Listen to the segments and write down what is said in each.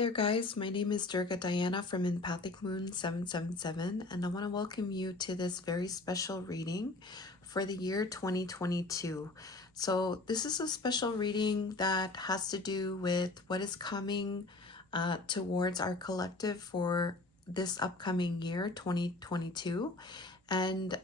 there, guys. My name is Durga Diana from Empathic Moon 777, and I want to welcome you to this very special reading for the year 2022. So, this is a special reading that has to do with what is coming towards our collective for this upcoming year, 2022. And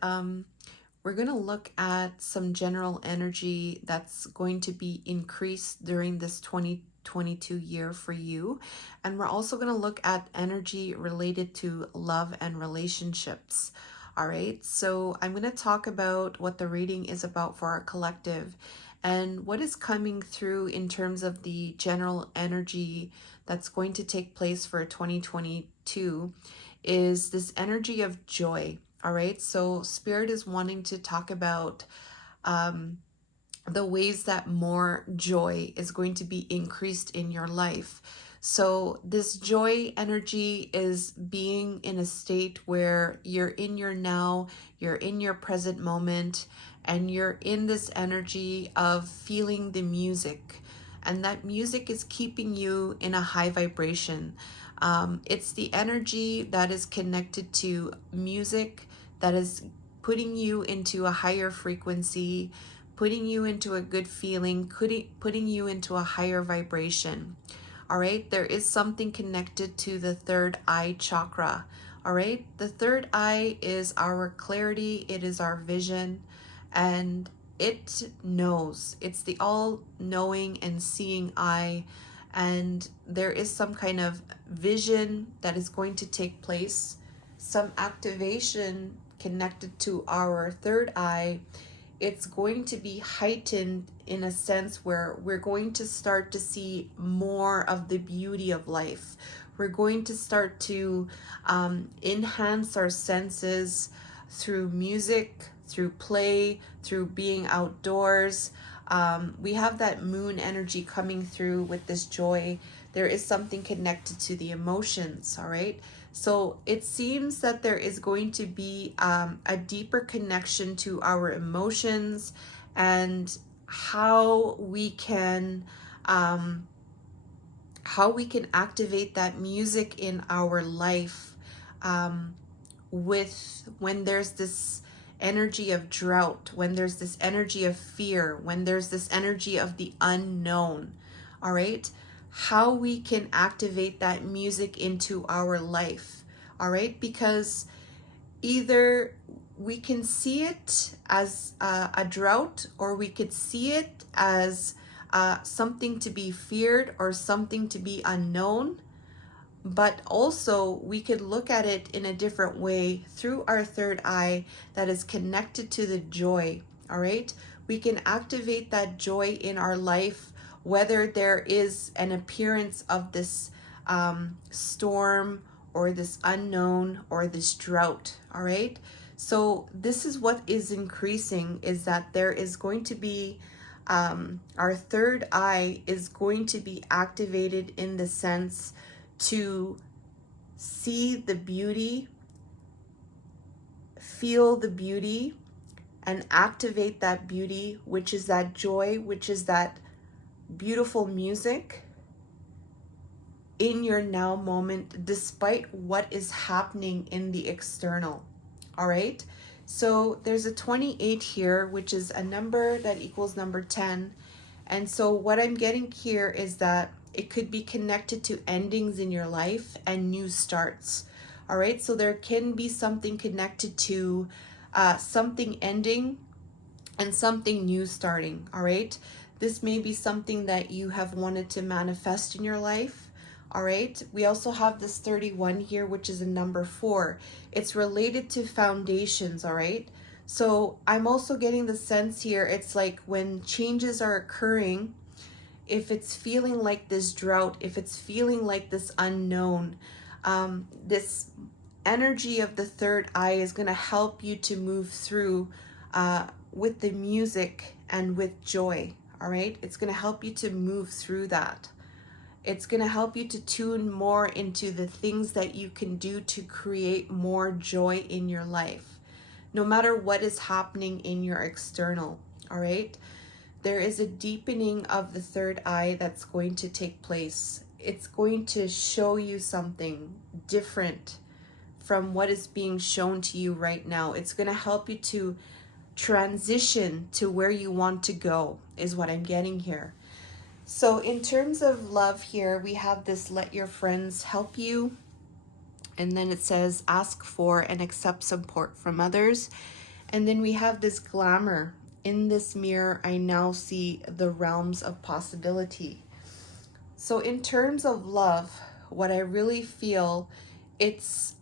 we're going to look at some general energy that's going to be increased during this 2022 year for you. And we're also going to look at energy related to love and relationships. All right, so I'm going to talk about what the reading is about for our collective and what is coming through in terms of the general energy that's going to take place for 2022 is this energy of joy. All right, so Spirit is wanting to talk about the ways that more joy is going to be increased in your life. So this joy energy is being in a state where you're in your now, you're in your present moment, and you're in this energy of feeling the music. And that music is keeping you in a high vibration. It's the energy that is connected to music that is putting you into a higher frequency, putting you into a good feeling, putting you into a higher vibration. All right, there is something connected to the third eye chakra. All right, the third eye is our clarity, it is our vision, and it knows. It's the all-knowing and seeing eye, and there is some kind of vision that is going to take place, some activation connected to our third eye. It's going to be heightened in a sense where we're going to start to see more of the beauty of life. We're going to start to enhance our senses through music, through play, through being outdoors. We have that moon energy coming through with this joy. There is something connected to the emotions, all right? So it seems that there is going to be a deeper connection to our emotions and how we can activate that music in our life with when there's this energy of drought, when there's this energy of fear, when there's this energy of the unknown. All right, how we can activate that music into our life. All right, because either we can see it as a drought, or we could see it as something to be feared or something to be unknown. But also we could look at it in a different way through our third eye that is connected to the joy. All right, we can activate that joy in our life, whether there is an appearance of this storm or this unknown or this drought. All right, so this is what is increasing, is that there is going to be our third eye is going to be activated in the sense to see the beauty, feel the beauty, and activate that beauty, which is that joy, which is that beautiful music in your now moment, despite what is happening in the external. All right, so there's a 28 here, which is a number that equals number 10. And so what I'm getting here is that it could be connected to endings in your life and new starts. All right, so there can be something connected to something ending and something new starting. All right, this may be something that you have wanted to manifest in your life. All right, we also have this 31 here, which is a number 4. It's related to foundations. All right, so I'm also getting the sense here, it's like when changes are occurring, if it's feeling like this drought, if it's feeling like this unknown, this energy of the third eye is going to help you to move through with the music and with joy. All right, it's going to help you to move through that. It's going to help you to tune more into the things that you can do to create more joy in your life, no matter what is happening in your external. All right, there is a deepening of the third eye that's going to take place. it's going to show you something different from what is being shown to you right now. It's going to help you to transition to where you want to go, is what I'm getting here. So in terms of love here, we have this let your friends help you. And then it says ask for and accept support from others. And then we have this glamour. In this mirror, I now see the realms of possibility. So in terms of love, what I really feel, it's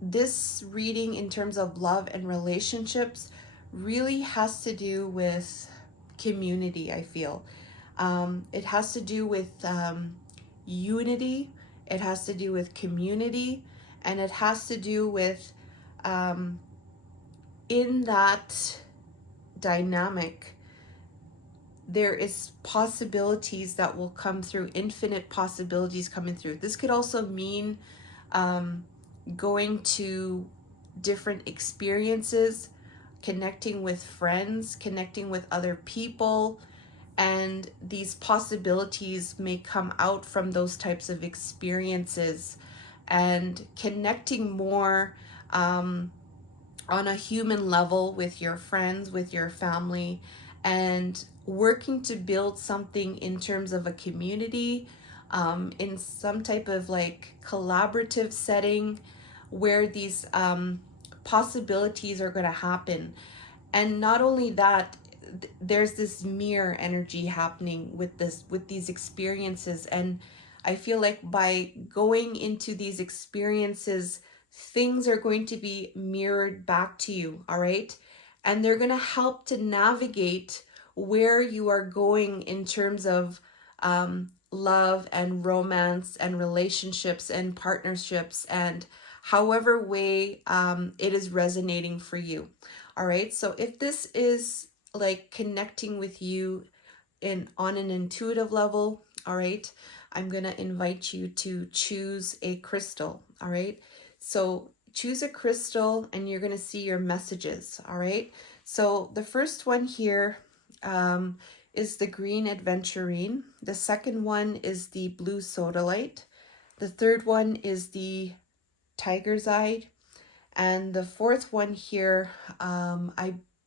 this reading in terms of love and relationships really has to do with community, I feel. It has to do with unity, it has to do with community, and it has to do with in that dynamic, there is possibilities that will come through, infinite possibilities coming through. This could also mean going to different experiences, connecting with friends, connecting with other people, and these possibilities may come out from those types of experiences, and connecting more on a human level with your friends, with your family, and working to build something in terms of a community, in some type of like collaborative setting where these possibilities are going to happen. And not only that, there's this mirror energy happening with these experiences, and I feel like by going into these experiences, things are going to be mirrored back to you, all right? And they're going to help to navigate where you are going in terms of love and romance and relationships and partnerships, and however way it is resonating for you. All right, so if this is like connecting with you on an intuitive level, all right, I'm gonna invite you to choose a crystal. All right, so choose a crystal and you're gonna see your messages. All right, so the first one here is the green adventurine. The second one is the blue sodalite. The third one is the tiger's eye. And the fourth one here, I'm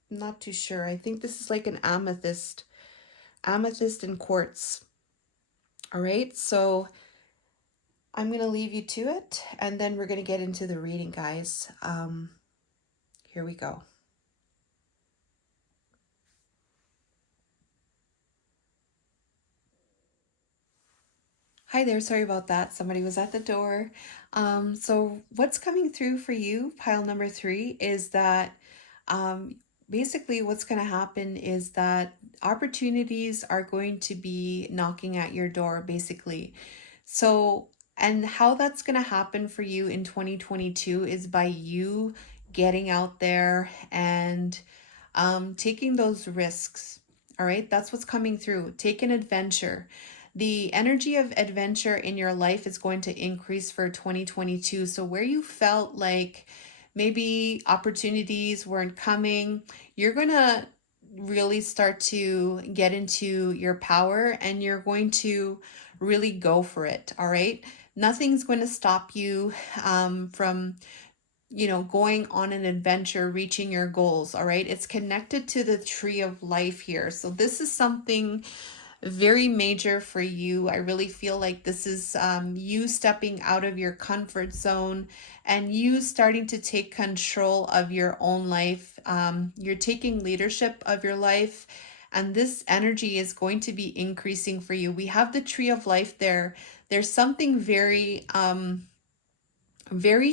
not too sure. I think this is like an amethyst and quartz. All right, so I'm going to leave you to it, and then we're going to get into the reading, guys. Here we go. Hi there, sorry about that. Somebody was at the door. So what's coming through for you, pile number 3, is that um, basically what's going to happen is that opportunities are going to be knocking at your door, basically. So, and how that's going to happen for you in 2022 is by you getting out there and taking those risks. All right, that's what's coming through. Take an adventure. The energy of adventure in your life is going to increase for 2022. So where you felt like maybe opportunities weren't coming, you're going to really start to get into your power and you're going to really go for it. All right. Nothing's going to stop you from going on an adventure, reaching your goals. All right. It's connected to the tree of life here. So this is something very major for you. I really feel like this is you stepping out of your comfort zone and you starting to take control of your own life. You're taking leadership of your life, and this energy is going to be increasing for you. We have the tree of life there. There's something very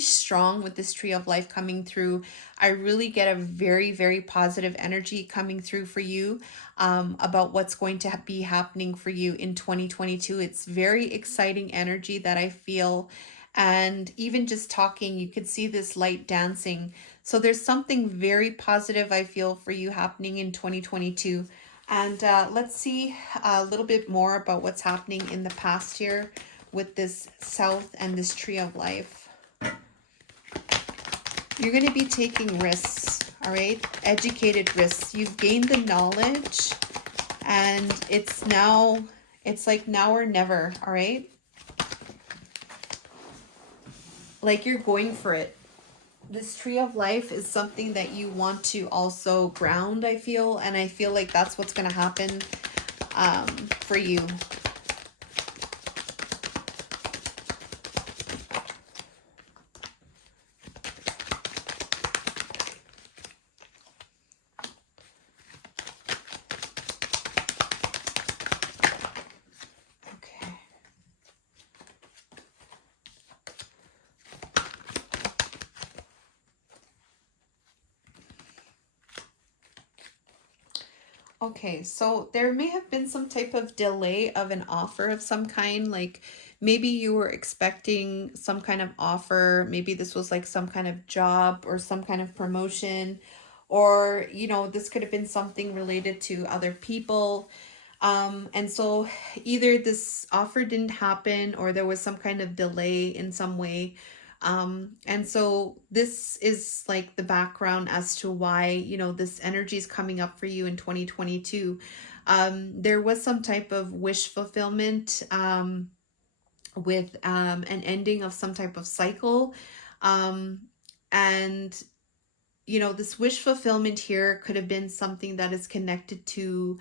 strong with this tree of life coming through. I really get a very, very positive energy coming through for you about what's going to be happening for you in 2022. It's very exciting energy that I feel. And even just talking, you could see this light dancing. So there's something very positive I feel for you happening in 2022. And let's see a little bit more about what's happening in the past here with this South and this tree of life. You're going to be taking risks, all right? Educated risks. You've gained the knowledge, and it's now It's like now or never, all right? Like you're going for it. This tree of life is something that you want to also ground, I feel. And I feel like that's what's going to happen for you. Okay, so there may have been some type of delay of an offer of some kind. Like maybe you were expecting some kind of offer. Maybe this was like some kind of job or some kind of promotion, or, you know, this could have been something related to other people. And so either this offer didn't happen or there was some kind of delay in some way. And so this is like the background as to why, you know, this energy is coming up for you in 2022. There was some type of wish fulfillment with an ending of some type of cycle. And, you know, this wish fulfillment here could have been something that is connected to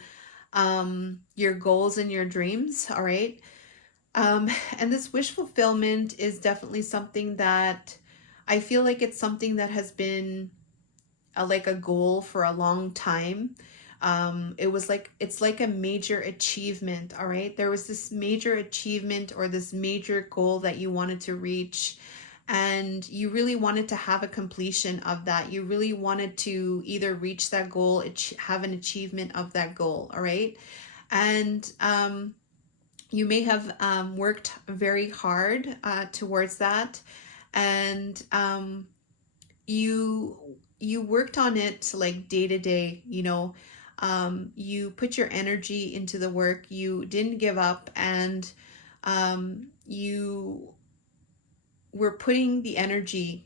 your goals and your dreams, all right? And this wish fulfillment is definitely something that I feel like it's something that has been like a goal for a long time. It was like, it's like a major achievement, all right? There was this major achievement or this major goal that you wanted to reach, and you really wanted to have a completion of that. You really wanted to either reach that goal, have an achievement of that goal, all right? And you may have worked very hard towards that, and you worked on it like day to day, you know. You put your energy into the work, you didn't give up, and you were putting the energy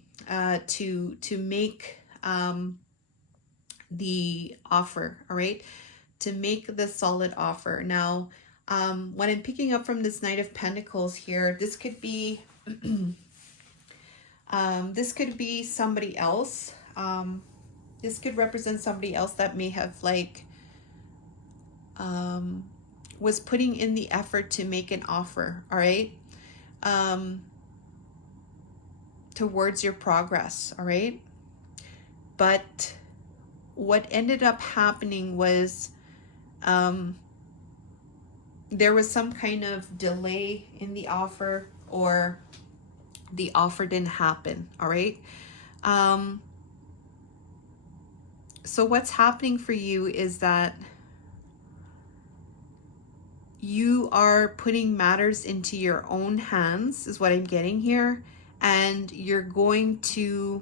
to make the offer, all right? To make the solid offer. Now, what I'm picking up from this Knight of Pentacles here, this could be somebody else. This could represent somebody else that may have like was putting in the effort to make an offer, all right? Towards your progress, all right? But what ended up happening was there was some kind of delay in the offer, or the offer didn't happen, all right? So what's happening for you is that you are putting matters into your own hands, is what I'm getting here, and you're going to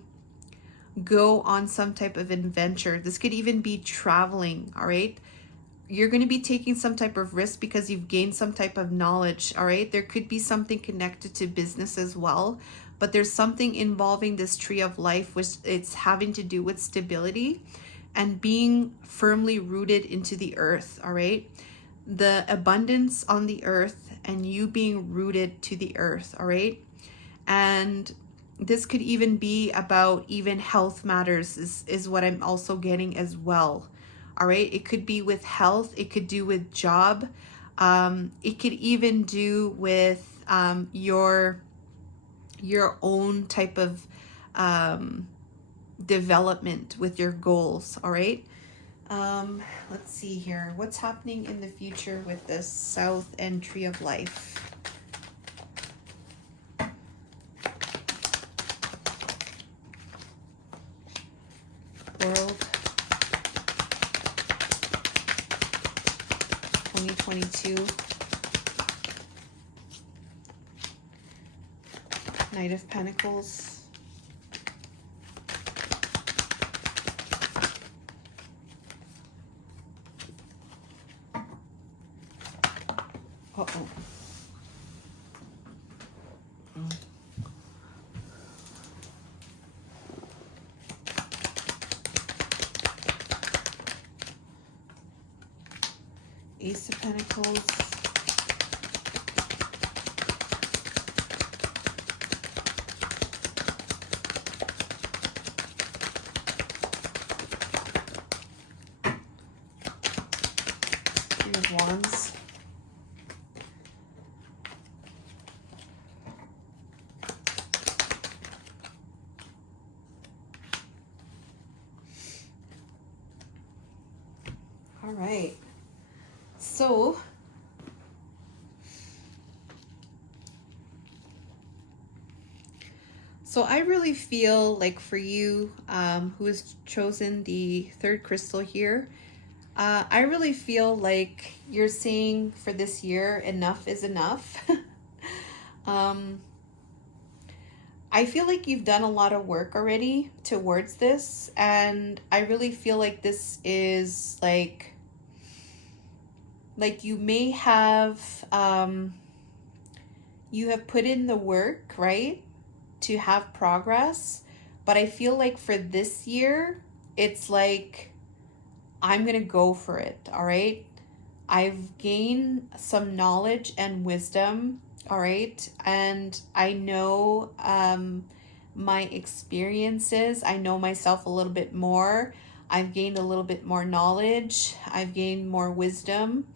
go on some type of adventure. This could even be traveling, all right? You're going to be taking some type of risk because you've gained some type of knowledge, all right? There could be something connected to business as well, but there's something involving this tree of life, which it's having to do with stability and being firmly rooted into the earth, all right? The abundance on the earth and you being rooted to the earth, all right? And this could even be about even health matters is what I'm also getting as well. All right, it could be with health, it could do with job, it could even do with your own type of development with your goals. All right, let's see here, what's happening in the future with this South and Tree of Life. World 2022. Knight of Pentacles. Uh-oh. Ace of Pentacles. of Wands. All right. So I really feel like for you, who has chosen the third crystal here, I really feel like you're saying for this year, enough is enough. um, I feel like you've done a lot of work already towards this, and I really feel like this is like you may have you have put in the work, right, to have progress, but I feel like for this year, it's like I'm gonna go for it, all right? I've gained some knowledge and wisdom, all right? And I know my experiences. I know myself a little bit more. I've gained a little bit more knowledge. I've gained more wisdom.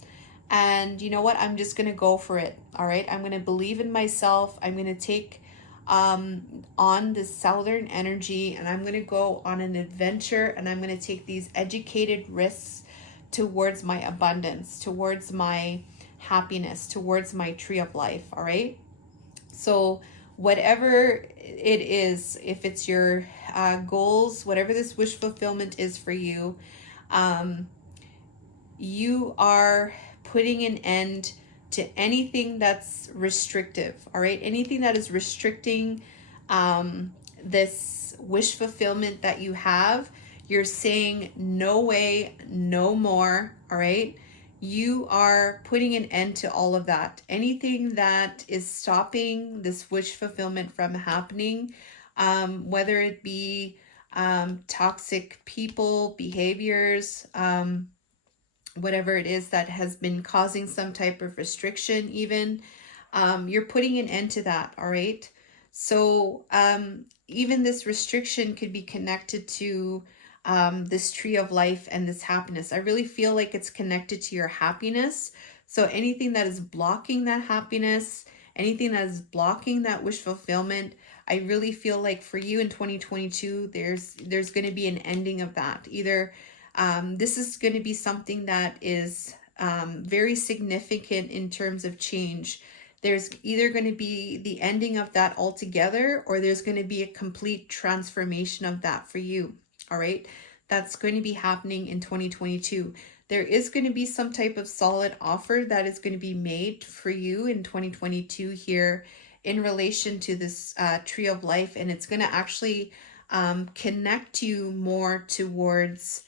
And you know what? I'm just going to go for it, all right? I'm going to believe in myself. I'm going to take on this southern energy, and I'm going to go on an adventure, and I'm going to take these educated risks towards my abundance, towards my happiness, towards my tree of life, all right? So whatever it is, if it's your goals, whatever this wish fulfillment is for you, um, you are putting an end to anything that's restrictive, all right? Anything that is restricting this wish fulfillment that you have, you're saying no way, no more, all right? You are putting an end to all of that. Anything that is stopping this wish fulfillment from happening, whether it be toxic people, behaviors, whatever it is that has been causing some type of restriction even, you're putting an end to that, all right? So even this restriction could be connected to this tree of life and this happiness. I really feel like it's connected to your happiness. So anything that is blocking that happiness, anything that is blocking that wish fulfillment, I really feel like for you in 2022, there's going to be an ending of that. Either this is going to be something that is very significant in terms of change. There's either going to be the ending of that altogether, or there's going to be a complete transformation of that for you. All right. That's going to be happening in 2022. There is going to be some type of solid offer that is going to be made for you in 2022 here in relation to this tree of life. And it's going to actually connect you more towards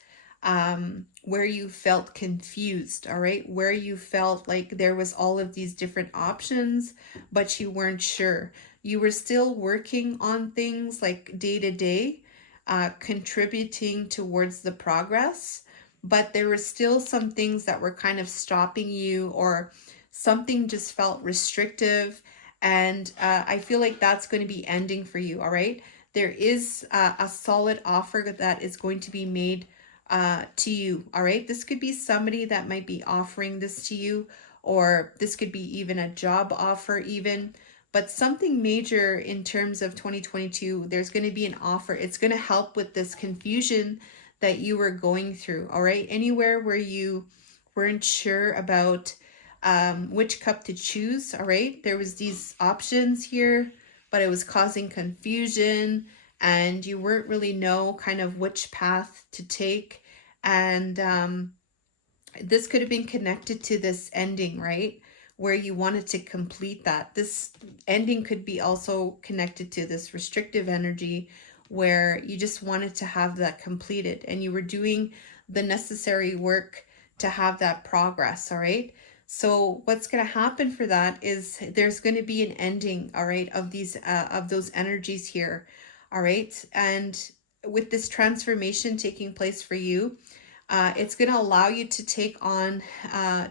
where you felt confused, all right? Where you felt like there was all of these different options, but you weren't sure. You were still working on things like day to day, contributing towards the progress, but there were still some things that were kind of stopping you, or something just felt restrictive. And I feel like that's going to be ending for you, all right? There is a solid offer that is going to be made to you, all right? This could be somebody that might be offering this to you, or this could be even a job offer even, but something major in terms of 2022, there's going to be an offer. It's going to help with this confusion that you were going through, all right? Anywhere where you weren't sure about which cup to choose, all right? There was these options here, but it was causing confusion, and you weren't really know kind of which path to take. And this could have been connected to this ending, right? Where you wanted to complete that. This ending could be also connected to this restrictive energy where you just wanted to have that completed, and you were doing the necessary work to have that progress, all right? So what's going to happen for that is there's going to be an ending, all right, of these of those energies here, all right? And with this transformation taking place for you, it's going to allow you to take on,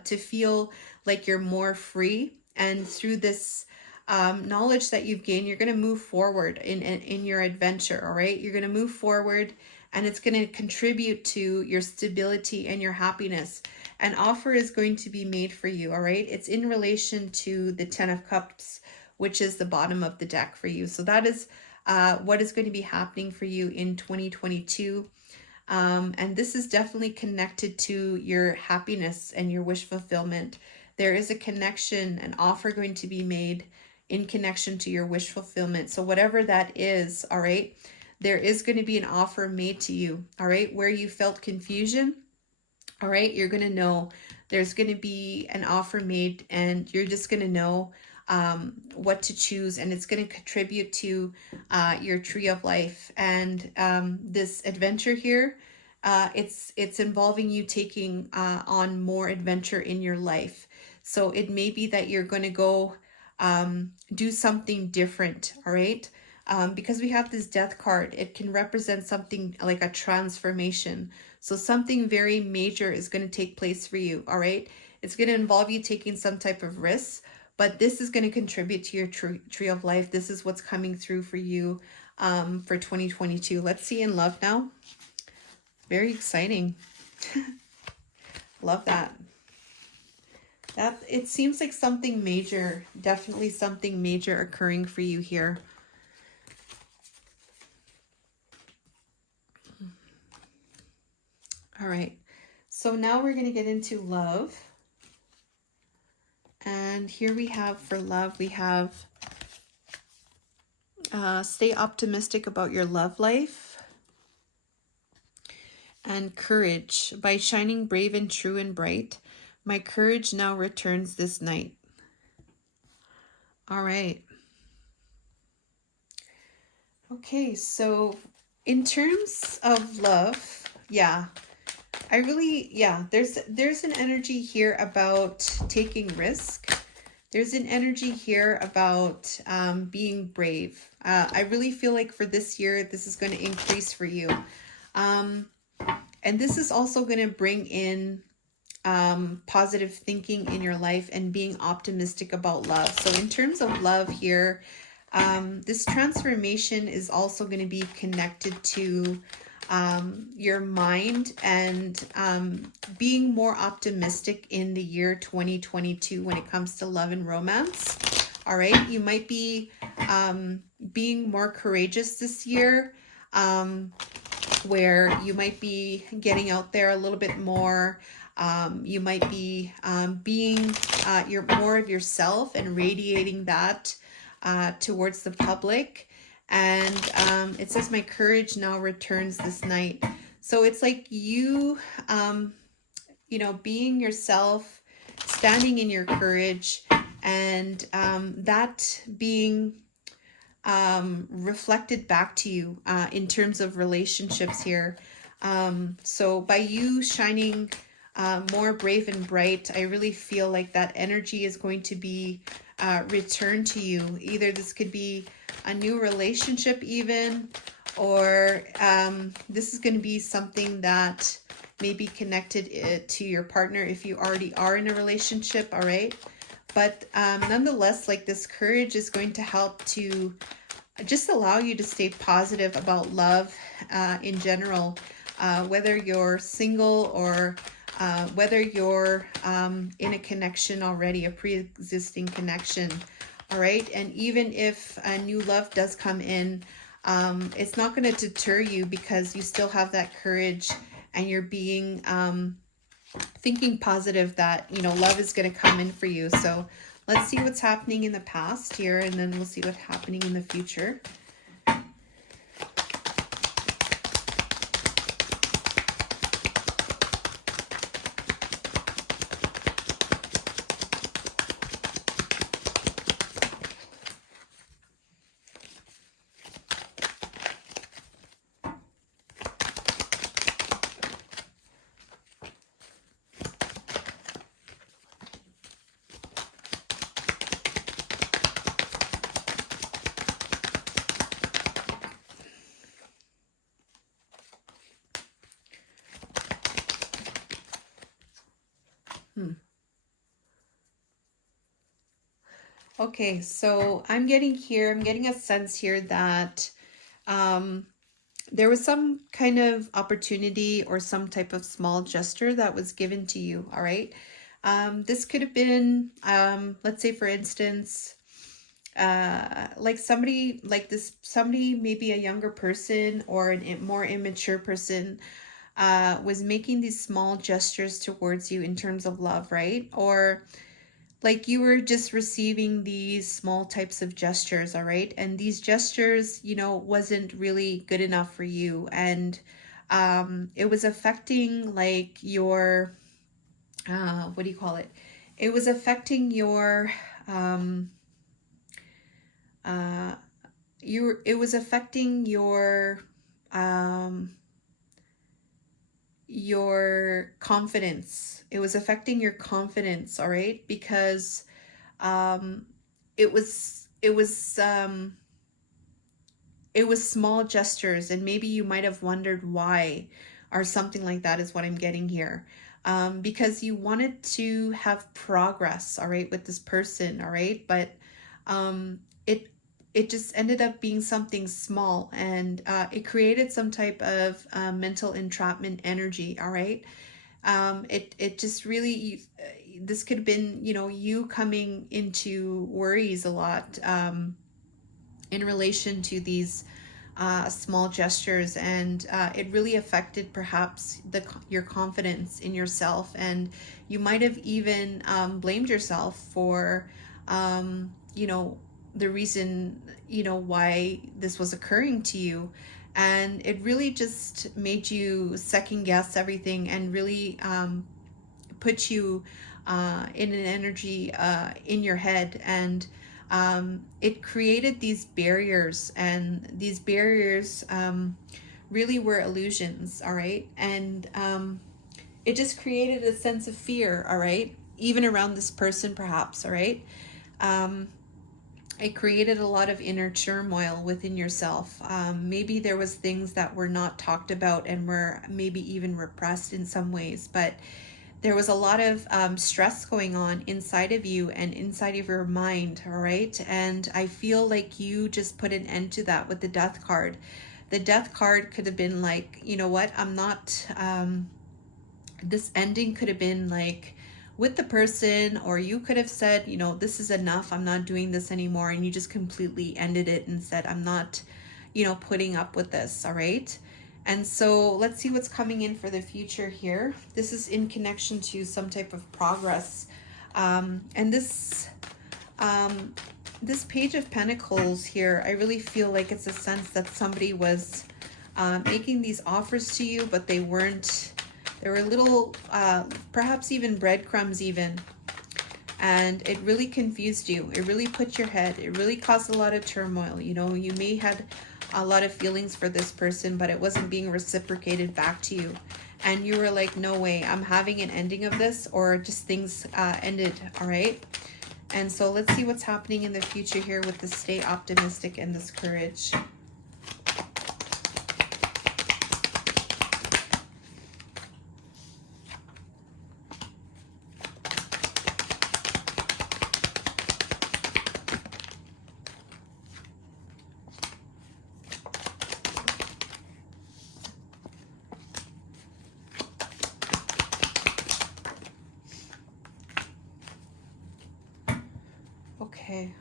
to feel like you're more free. And through this knowledge that you've gained, you're going to move forward in your adventure, all right? You're going to move forward, and it's going to contribute to your stability and your happiness. An offer is going to be made for you, all right? It's in relation to the 10 of Cups, which is the bottom of the deck for you. So that is what is going to be happening for you in 2022. And this is definitely connected to your happiness and your wish fulfillment. There is a connection, an offer going to be made in connection to your wish fulfillment. So whatever that is, all right, there is going to be an offer made to you, all right, where you felt confusion. All right, you're going to know there's going to be an offer made, and you're just going to know what to choose, and it's going to contribute to your tree of life. And this adventure here, it's involving you taking on more adventure in your life. So it may be that you're going to go do something different, all right? Because we have this death card, it can represent something like a transformation. So something very major is going to take place for you, all right? It's going to involve you taking some type of risks, but this is going to contribute to your tree of life. This is what's coming through for you for 2022. Let's see in love now. Very exciting. Love that. It seems like something major, definitely something major occurring for you here. All right, so now we're going to get into love. And here we have for love, we have stay optimistic about your love life. And courage. By shining brave and true and bright, my courage now returns this night. All right. Okay, so in terms of love, yeah, there's an energy here about taking risk. There's an energy here about being brave. I really feel like for this year, this is going to increase for you. And this is also going to bring in positive thinking in your life and being optimistic about love. So in terms of love here, this transformation is also going to be connected to your mind and being more optimistic in the year 2022 when it comes to love and romance. All right, you might be being more courageous this year, where you might be getting out there a little bit more. You might be being more of yourself and radiating that towards the public. And it says, my courage now returns this night. So it's like you, being yourself, standing in your courage, and that being reflected back to you in terms of relationships here. So by you shining more brave and bright, I really feel like that energy is going to be returned to you. Either this could be a new relationship even, or this is going to be something that may be connected to your partner if you already are in a relationship, all right? But nonetheless, like, this courage is going to help to just allow you to stay positive about love in general, whether you're single or whether you're in a connection already, a pre-existing connection, all right? And even if a new love does come in, it's not going to deter you because you still have that courage and you're being thinking positive that, love is going to come in for you. So let's see what's happening in the past here, and then we'll see what's happening in the future. Okay, so I'm getting a sense here that there was some kind of opportunity or some type of small gesture that was given to you, all right? This could have been, let's say for instance, like somebody like this, somebody, maybe a younger person or a more immature person, was making these small gestures towards you in terms of love, right? Or like you were just receiving these small types of gestures, all right? And these gestures, wasn't really good enough for you. And it was affecting like your, what do you call it? It was affecting um, uh, it was affecting um, your confidence. It was affecting your confidence, all right? Because um, it was small gestures, and maybe you might have wondered why, or something like that is what I'm getting here. Because you wanted to have progress, all right, with this person, all right, but um, it it just ended up being something small, and it created some type of mental entrapment energy, all right. It just really, this could have been, you coming into worries a lot, in relation to these small gestures, and it really affected perhaps your confidence in yourself, and you might have even blamed yourself for the reason why this was occurring to you, and it really just made you second guess everything, and really put you in an energy in your head, and it created these barriers, and these barriers really were illusions, all right. And it just created a sense of fear, all right, even around this person perhaps, all right. um, it created a lot of inner turmoil within yourself. Maybe there was things that were not talked about and were maybe even repressed in some ways, but there was a lot of stress going on inside of you and inside of your mind, all right? And I feel like you just put an end to that with the death card. The death card could have been like, you know what, I'm not, this ending could have been like with the person, or you could have said, this is enough, I'm not doing this anymore, and you just completely ended it and said, I'm not, putting up with this, all right? And so let's see what's coming in for the future here. This is in connection to some type of progress. And um, this Page of Pentacles here, I really feel like it's a sense that somebody was making these offers to you, but they weren't, there were little, perhaps even breadcrumbs even. And it really confused you. It really put your head. It really caused a lot of turmoil. You may had a lot of feelings for this person, but it wasn't being reciprocated back to you. And you were like, no way, I'm having an ending of this, or just things ended, all right? And so let's see what's happening in the future here with the stay optimistic and this courage. Okay.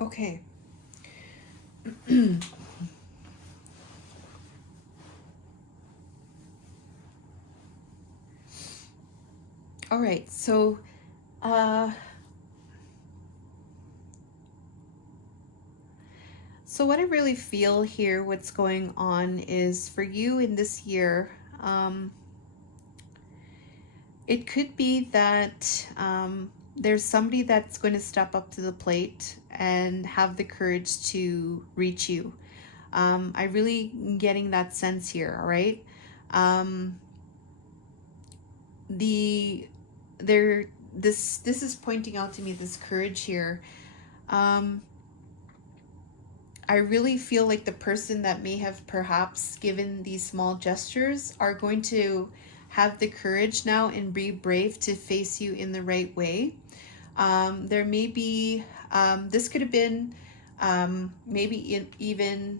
Okay. All right. So what I really feel here, what's going on is for you in this year, it could be that there's somebody that's going to step up to the plate and have the courage to reach you. I really am getting that sense here, all right? Um, the there this is pointing out to me this courage here. Um, I really feel like the person that may have perhaps given these small gestures are going to have the courage now and be brave to face you in the right way. There may be, this could have been maybe even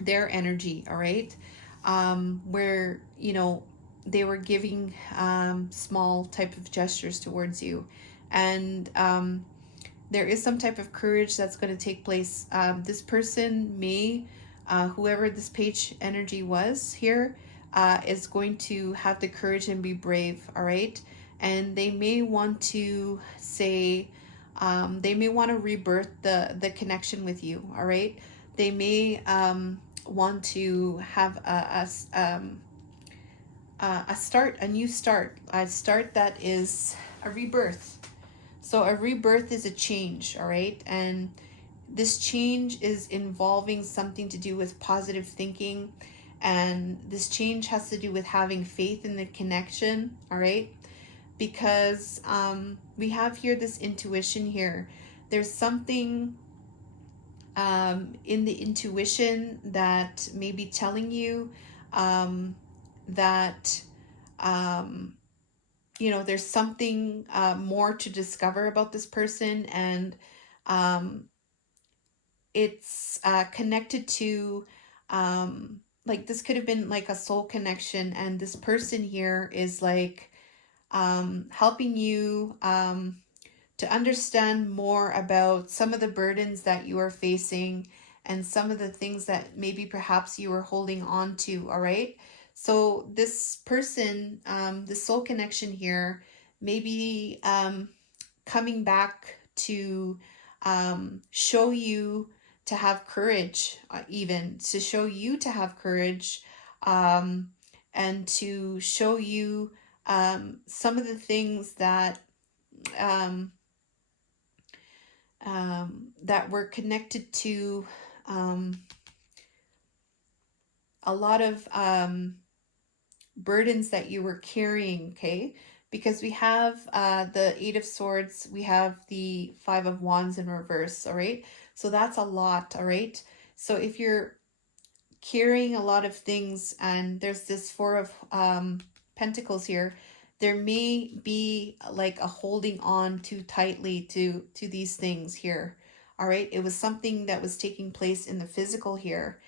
their energy, all right? Where, you know, they were giving small type of gestures towards you. And there is some type of courage that's going to take place. This person may, whoever this page energy was here, is going to have the courage and be brave, all right? And they may want to say, they may want to rebirth the connection with you, all right? They may want to have a start, a new start, a start that is a rebirth. So a rebirth is a change, all right? And this change is involving something to do with positive thinking. And this change has to do with having faith in the connection, all right? Because we have here this intuition here. There's something in the intuition that may be telling you that you know, there's something more to discover about this person, and it's connected to like this could have been like a soul connection, and this person here is like helping you to understand more about some of the burdens that you are facing and some of the things that maybe perhaps you were holding on to, all right? So this person, the soul connection here, maybe coming back to show you to have courage, even to show you to have courage, and to show you some of the things that um, that were connected to a lot of burdens that you were carrying, okay? Because we have the Eight of Swords, we have the Five of Wands in reverse, all right? So that's a lot, all right? So if you're carrying a lot of things, and there's this Four of Pentacles here, there may be like a holding on too tightly to these things here, all right? It was something that was taking place in the physical here.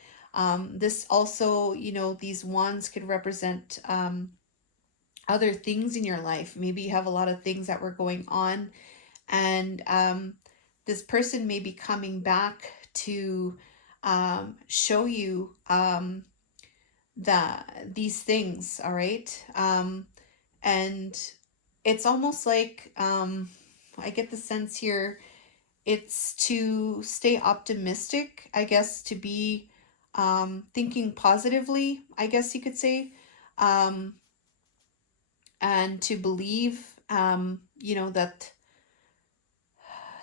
This also, you know, these wands could represent other things in your life. Maybe you have a lot of things that were going on, and this person may be coming back to show you these things, all right? And it's almost like I get the sense here it's to stay optimistic, I guess, to be thinking positively, I guess you could say, and to believe, you know, that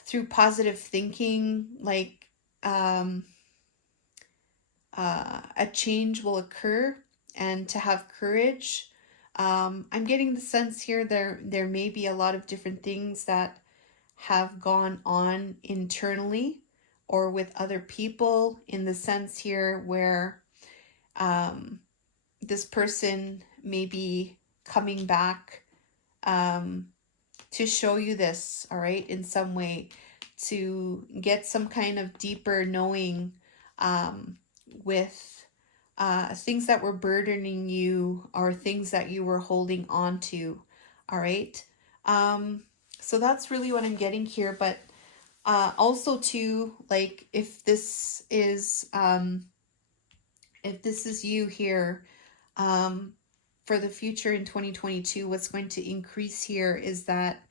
through positive thinking, like a change will occur, and to have courage. I'm getting the sense here there may be a lot of different things that have gone on internally or with other people, in the sense here where this person may be coming back to show you this, all right, in some way, to get some kind of deeper knowing with things that were burdening you or things that you were holding on to, all right? So that's really what I'm getting here. But also too, like if this is you here, for the future in 2022, what's going to increase here is that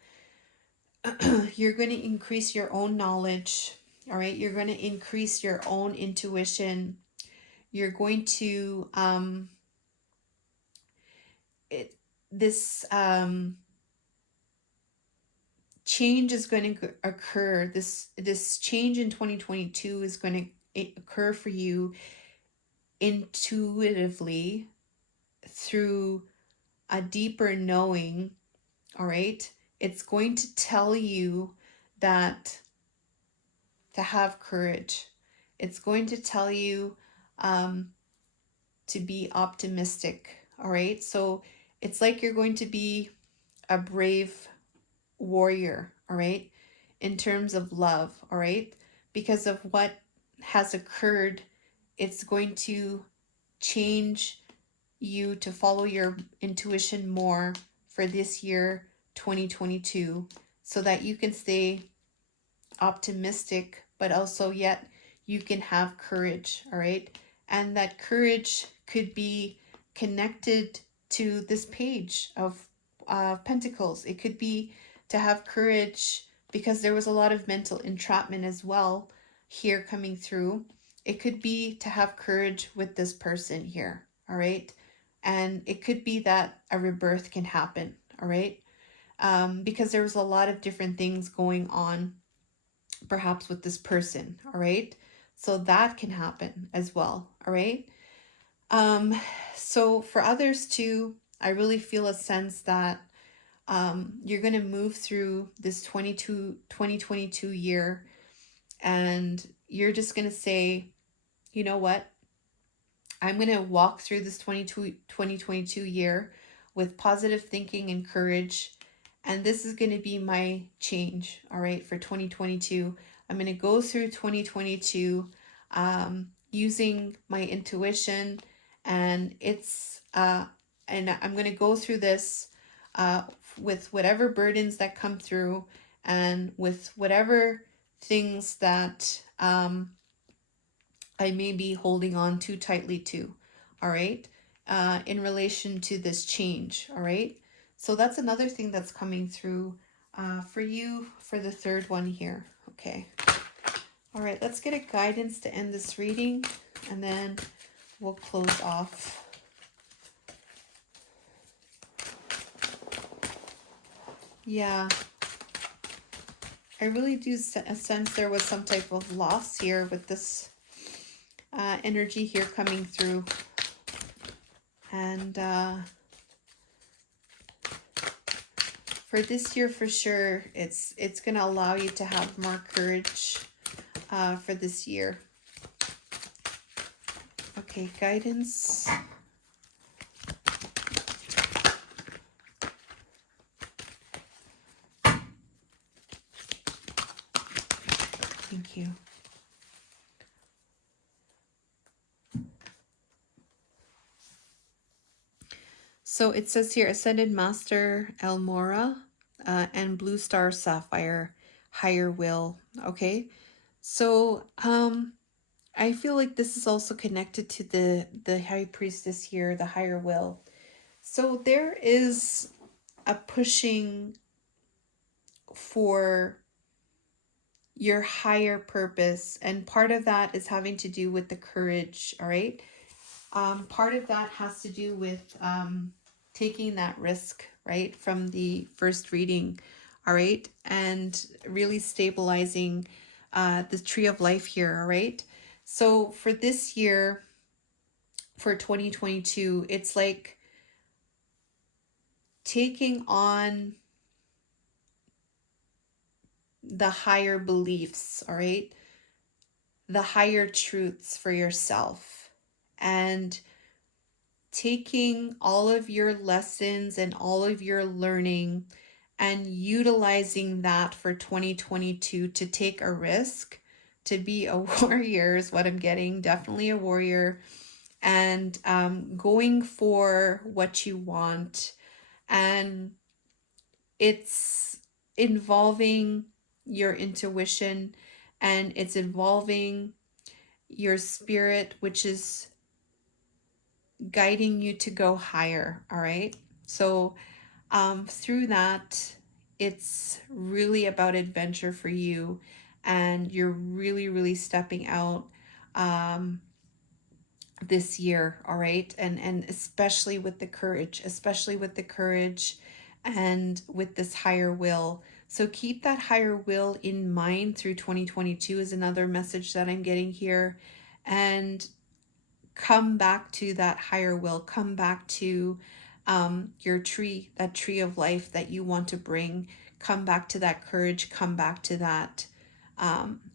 you're going to increase your own knowledge, all right? You're going to increase your own intuition. You're going to this change is going to occur. This change in 2022 is going to occur for you intuitively through a deeper knowing, all right? It's going to tell you that to have courage. It's going to tell you to be optimistic, all right? So it's like you're going to be a brave warrior, all right, in terms of love, all right? Because of what has occurred, it's going to change you to follow your intuition more for this year 2022 so that you can stay optimistic, but also yet you can have courage, all right? And that courage could be connected to this page of Pentacles. It could be to have courage because there was a lot of mental entrapment as well here coming through. It could be to have courage with this person here, all right? And it could be that a rebirth can happen, all right? Because there was a lot of different things going on perhaps with this person, all right? So that can happen as well, all right? Um, so for others too, I really feel a sense that you're going to move through this 2022 year and you're just going to say, you know what? I'm going to walk through this 2022 year with positive thinking and courage. And this is going to be my change, all right, for 2022. I'm going to go through 2022 using my intuition, and and I'm going to go through this with whatever burdens that come through and with whatever things that I may be holding on too tightly to, all right, in relation to this change, all right? So that's another thing that's coming through for you for the third one here, okay? All right, let's get a guidance to end this reading, and then we'll close off. Yeah, I really do sense there was some type of loss here with this energy here coming through. And for this year, for sure, it's going to allow you to have more courage for this year. Okay, guidance. Thank you. So it says here, Ascended Master Elmora and Blue Star Sapphire, Higher Will. Okay, so I feel like this is also connected to the High Priestess here, the Higher Will. So there is a pushing for your higher purpose, and part of that is having to do with the courage, all right? Part of that has to do with taking that risk, right, from the first reading, all right, and really stabilizing the tree of life here, all right? So for this year, for 2022, it's like taking on the higher beliefs, all right, the higher truths for yourself, and taking all of your lessons and all of your learning and utilizing that for 2022 to take a risk, to be a warrior is what I'm getting, definitely a warrior, and going for what you want. And it's involving your intuition, and it's involving your spirit, which is guiding you to go higher, all right? So through that, it's really about adventure for you, and you're really stepping out this year, all right? And especially with the courage, and with this higher will. So keep that higher will in mind through 2022 is another message that I'm getting here. And come back to that higher will, come back to your tree, that tree of life that you want to bring, come back to that courage, come back to that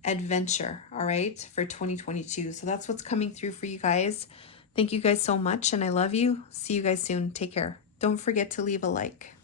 adventure, all right, for 2022. So that's what's coming through for you guys. Thank you guys so much, and I love you. See you guys soon. Take care. Don't forget to leave a like.